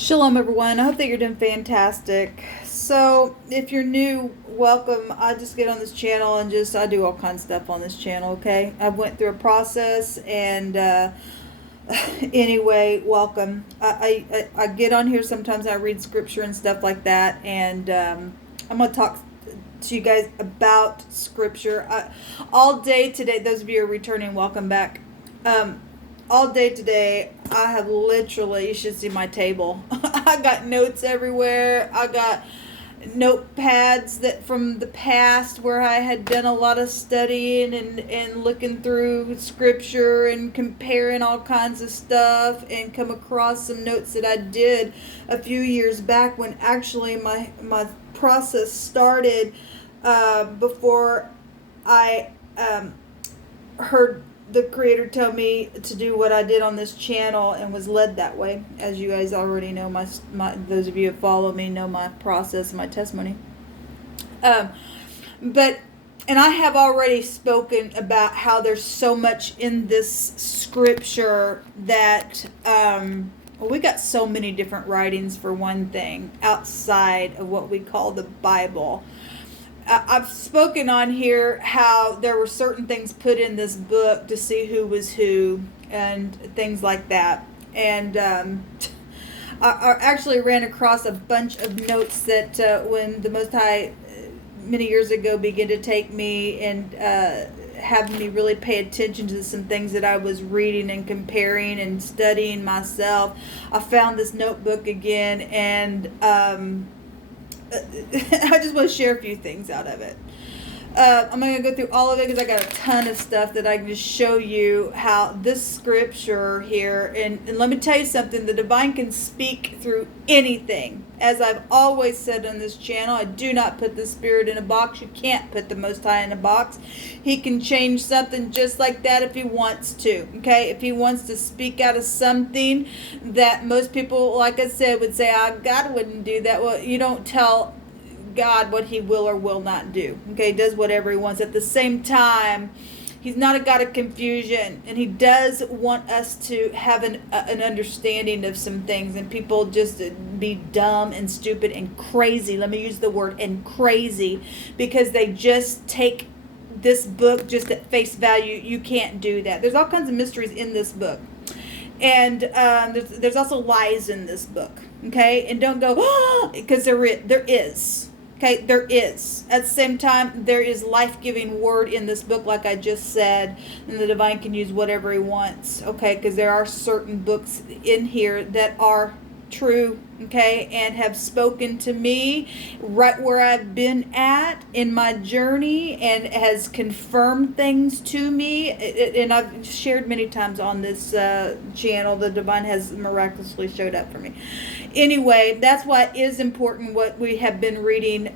Shalom, everyone. I hope that you're doing fantastic. So, if you're new, welcome. I just get on this channel and I do all kinds of stuff on this channel, okay? I went through a process and, anyway, welcome. I get on here sometimes, I read scripture and stuff like that, and I'm going to talk to you guys about scripture. All day today, those of you who are returning, welcome back. All day today, I have literally, you should see my table. I got notes everywhere. I got notepads that from the past where I had done a lot of studying and looking through scripture and comparing all kinds of stuff, and come across some notes that I did a few years back when actually my process started before I heard the Creator tell me to do what I did on this channel, and was led that way. As you guys already know, my those of you who follow me know my process and my testimony. And I have already spoken about how there's so much in this scripture that we got so many different writings, for one thing, outside of what we call the Bible. I've spoken on here how there were certain things put in this book to see who was who and things like that. And I actually ran across a bunch of notes that when the Most High many years ago began to take me and have me really pay attention to some things that I was reading and comparing and studying myself. I found this notebook again, and I just want to share a few things out of it. I'm going to go through all of it because I got a ton of stuff that I can just show you how this scripture here, and let me tell you something, the divine can speak through anything. As I've always said on this channel, I do not put the Spirit in a box. You can't put the Most High in a box. He can change something just like that if he wants to, okay? If he wants to speak out of something that most people, like I said, would say, God wouldn't do that. Well, you don't tell God what he will or will not do. Okay, he does whatever he wants. At the same time, he's not a God of confusion, and he does want us to have an understanding of some things, and people just be dumb and stupid and crazy. Let me use the word "and crazy" because they just take this book just at face value. You can't do that. There's all kinds of mysteries in this book, and there's also lies in this book. Okay, and don't go because there is. Okay, there is. At the same time, there is life-giving word in this book, like I just said, and the divine can use whatever he wants, okay, because there are certain books in here that are true, okay, and have spoken to me right where I've been at in my journey, and has confirmed things to me, and I've shared many times on this channel, the divine has miraculously showed up for me. Anyway, that's why it is important what we have been reading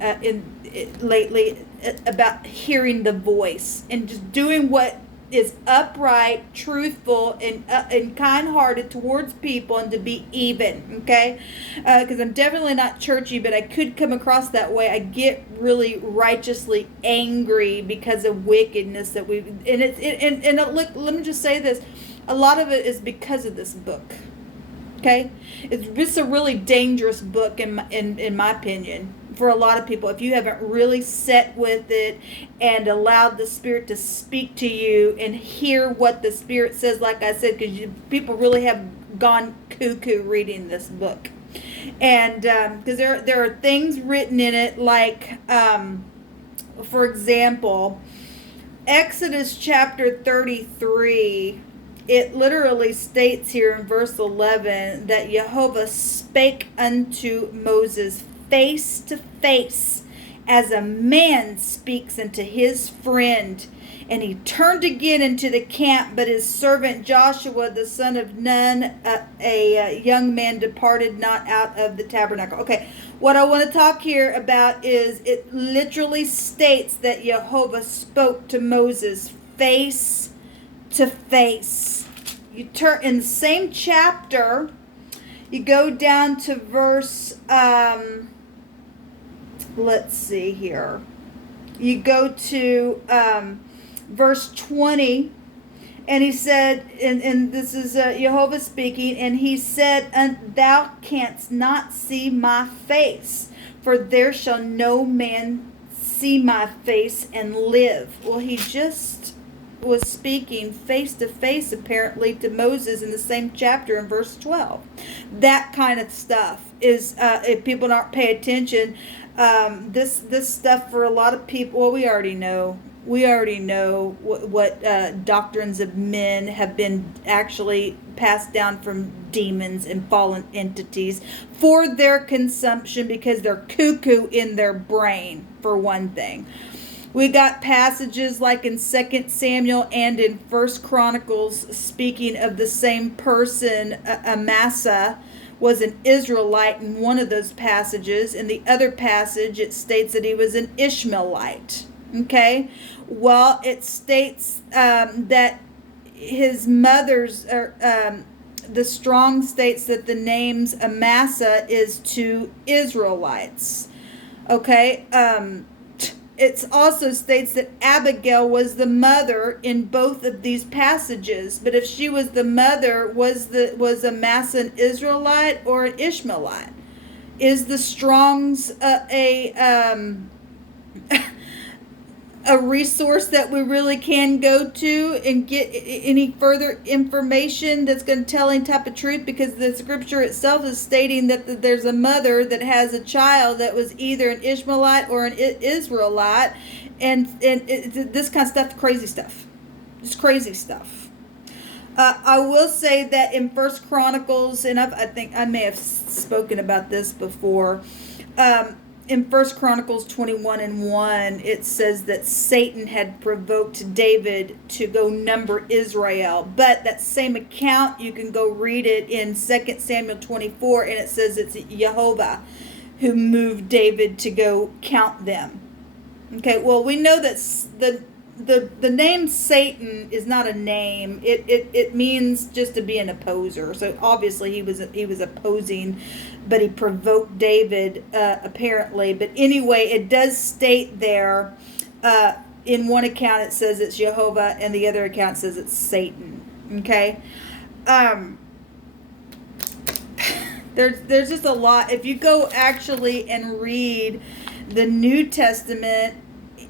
lately about hearing the voice and just doing what is upright, truthful, and kind-hearted towards people, and to be even, okay? Because I'm definitely not churchy, but I could come across that way. I get really righteously angry because of wickedness that we've, and look, let me just say this: a lot of it is because of this book. Okay, it's a really dangerous book in my opinion for a lot of people. If you haven't really sat with it and allowed the Spirit to speak to you and hear what the Spirit says, like I said, because people really have gone cuckoo reading this book, and because there are things written in it, like for example, Exodus chapter 33. It literally states here in verse 11 that Jehovah spake unto Moses face to face, as a man speaks unto his friend. And he turned again into the camp, but his servant Joshua, the son of Nun, a young man, departed not out of the tabernacle. Okay, what I want to talk here about is it literally states that Jehovah spoke to Moses face to face. You turn in the same chapter, you go down to verse, let's see here. You go to verse 20, And he said, and this is Jehovah speaking, and he said, thou canst not see my face, for there shall no man see my face and live. Well, he just was speaking face to face, apparently, to Moses in the same chapter in verse 12. That kind of stuff is, if people don't pay attention, this stuff for a lot of people, well, we already know. We already know what doctrines of men have been actually passed down from demons and fallen entities for their consumption, because they're cuckoo in their brain, for one thing. We got passages like in 2 Samuel and in 1 Chronicles speaking of the same person. Amasa was an Israelite in one of those passages. In the other passage, it states that he was an Ishmaelite. Okay? Well, it states that his mother's, the Strong states that the names Amasa is to Israelites. Okay? It also states that Abigail was the mother in both of these passages. But if she was the mother, was Amasa an Israelite or an Ishmaelite? Is the Strong's a resource that we really can go to and get any further information that's going to tell any type of truth? Because the scripture itself is stating that there's a mother that has a child that was either an Ishmaelite or an Israelite, and this kind of stuff, crazy stuff. It's crazy stuff. I will say that in First Chronicles, and I think I may have spoken about this before, in 1 Chronicles 21:1, it says that Satan had provoked David to go number Israel. But that same account, you can go read it in 2 Samuel 24, and it says it's Jehovah who moved David to go count them. Okay, well, we know that the name Satan is not a name. It means just to be an opposer. So obviously he was opposing, but he provoked David apparently. But anyway, it does state there, in one account it says it's Jehovah, and the other account says it's Satan. Okay, there's just a lot. If you go actually and read the New Testament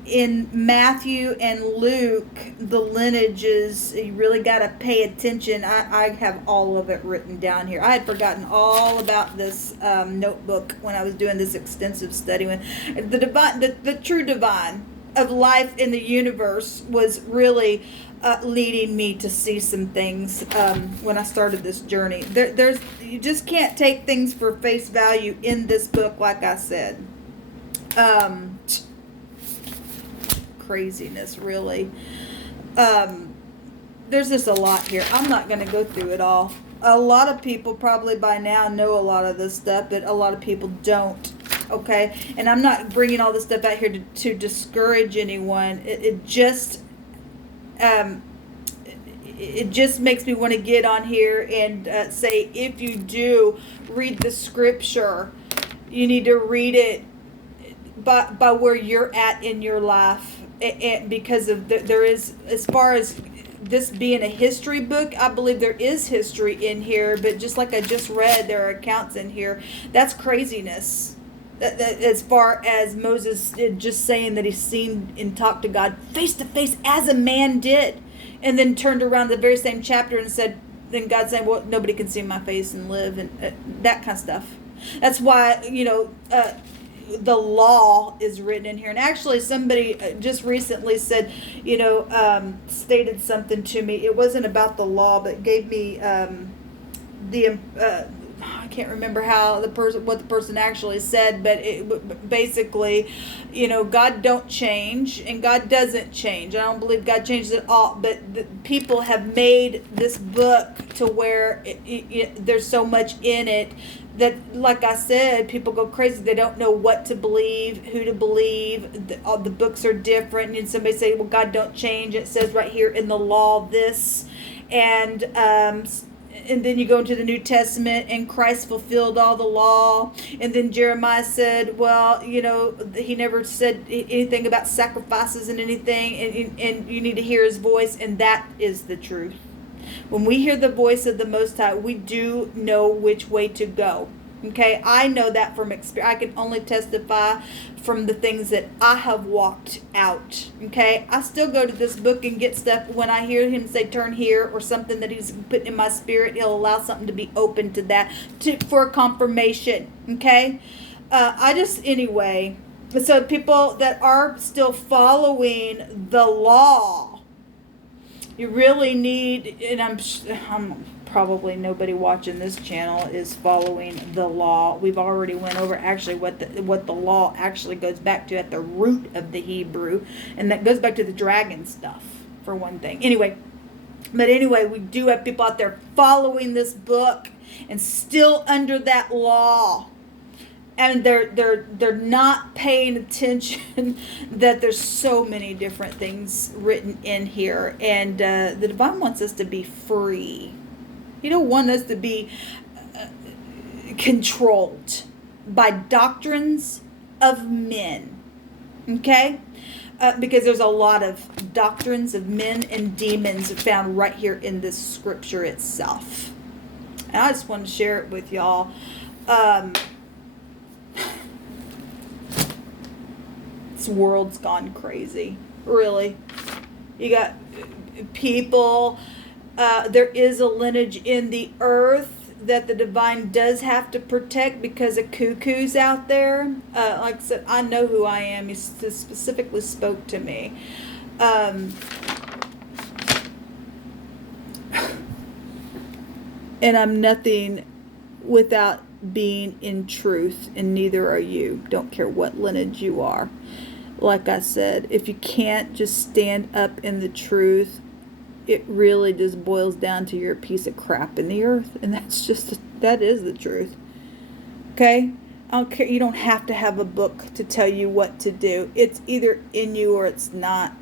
in Matthew and Luke, the lineages, you really got to pay attention. I have all of it written down here. I had forgotten all about this notebook when I was doing this extensive study. When the true divine of life in the universe was really leading me to see some things when I started this journey. You just can't take things for face value in this book, like I said. Craziness, really. There's just a lot here. I'm not going to go through it all. A lot of people probably by now know a lot of this stuff, but a lot of people don't. Okay, and I'm not bringing all this stuff out here to discourage anyone. It just makes me want to get on here and say, if you do read the scripture, you need to read it by where you're at in your life. And because of there is, as far as this being a history book, I believe there is history in here, but just like I just read, there are accounts in here. That's craziness. That as far as Moses just saying that he's seen and talked to God face to face as a man did, and then turned around the very same chapter and said, then God saying, well, nobody can see my face and live, and that kind of stuff. That's why, the law is written in here. And actually somebody just recently said, stated something to me. It wasn't about the law, but gave me I can't remember what the person actually said, but it basically, God don't change and God doesn't change. I don't believe God changes at all, but people have made this book to where there's so much in it that, like I said, people go crazy. They don't know what to believe, who to believe. All the books are different. And somebody say, well, God don't change. It says right here in the law this. And and then you go into the New Testament, and Christ fulfilled all the law. And then Jeremiah said, well, he never said anything about sacrifices and anything, and you need to hear his voice, and that is the truth. When we hear the voice of the Most High, we do know which way to go. Okay, I know that from experience. I can only testify from the things that I have walked out. Okay, I still go to this book and get stuff when I hear him say turn here, or something that he's putting in my spirit. He'll allow something to be open to that for confirmation. Okay, anyway. So people that are still following the law, you really need, and I'm probably nobody watching this channel is following the law. We've already went over actually what the law actually goes back to at the root of the Hebrew, and that goes back to the dragon stuff for one thing. Anyway, we do have people out there following this book and still under that law, and they're not paying attention that there's so many different things written in here, and the divine wants us to be free. You don't want us to be controlled by doctrines of men, okay? Because there's a lot of doctrines of men and demons found right here in this scripture itself. And I just want to share it with y'all. This world's gone crazy, really. You got people... there is a lineage in the earth that the divine does have to protect because of cuckoos out there. Like I said, I know who I am. He specifically spoke to me. And I'm nothing without being in truth, and neither are you. Don't care what lineage you are. Like I said, if you can't just stand up in the truth, it really just boils down to you're a piece of crap in the earth. And that is the truth. Okay? I don't care. You don't have to have a book to tell you what to do. It's either in you or it's not.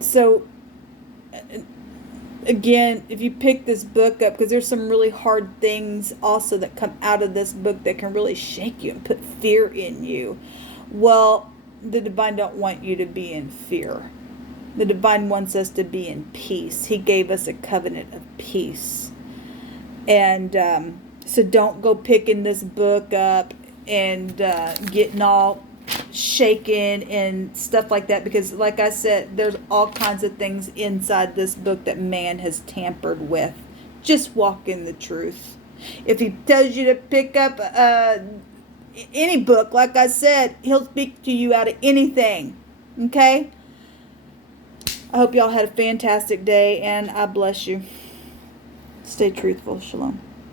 So, again, if you pick this book up, because there's some really hard things also that come out of this book that can really shake you and put fear in you. Well, the divine don't want you to be in fear. The divine wants us to be in peace. He gave us a covenant of peace. And so don't go picking this book up and getting all shaken and stuff like that. Because like I said, there's all kinds of things inside this book that man has tampered with. Just walk in the truth. If he tells you to pick up any book, like I said, he'll speak to you out of anything. Okay? I hope y'all had a fantastic day, and I bless you. Stay truthful. Shalom.